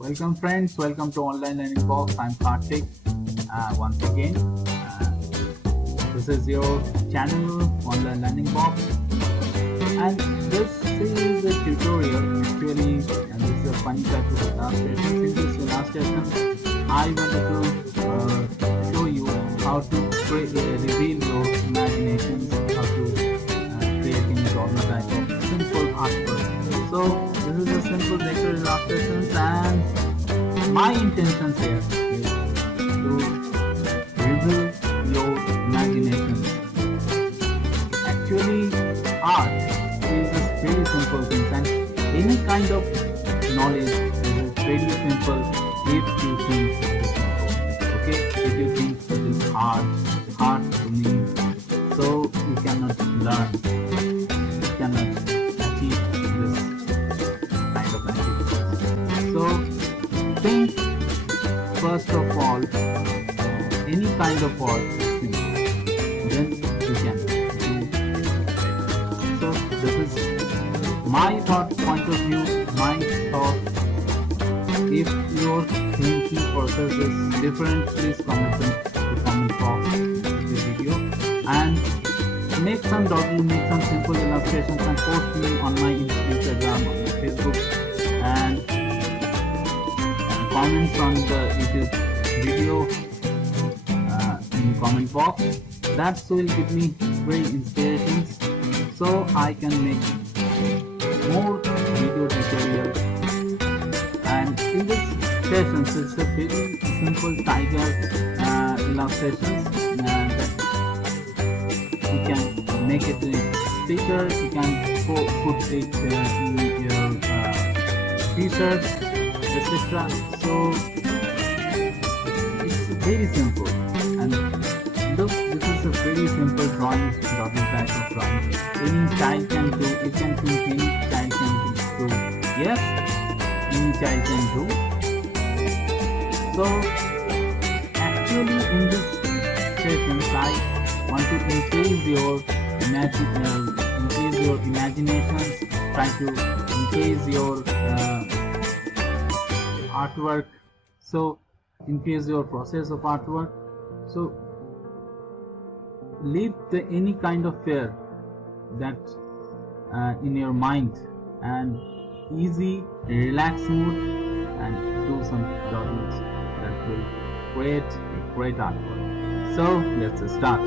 Welcome friends, welcome to Online Learning Box. I'm Karthik once again. This is your channel Online Learning Box, and this is a tutorial actually, and this is a funny type of illustration. In this illustration, I wanted to show you how to reveal your imaginations, how to creating all the type of simple artwork. So this is a simple vector illustrations, and my intentions here is to reveal your imaginations. Actually, art is a very simple thing, and any kind of knowledge is very simple if you think it is simple. Okay, if you think it is hard to me, so you cannot learn, you cannot achieve this kind of activities. So think first of all, any kind of art is simple, then you can do it. So this is my point of view, my thought. If your thinking process is different, please comment in the comment box of the video and make some doodle, make some simple illustrations and post me on my Instagram, on my Facebook, and comments on the YouTube video in the comment box. That will give me very inspirations, so I can make more video tutorials. And in this sessions, it's a very simple tiger illustrations that you can make it in sticker, you can put it in your t-shirts, etc. So it's very simple, and look, this is a very simple drawing, doodle type of drawing. Any child can do, you can think any child can do. Yes, any child can do. So actually in this session I want to increase your imaginations, try to increase your artwork, so increase your process of artwork. So leave any kind of fear that in your mind, and easy relaxed mood, and do some doodles that will create a great artwork. So let's start.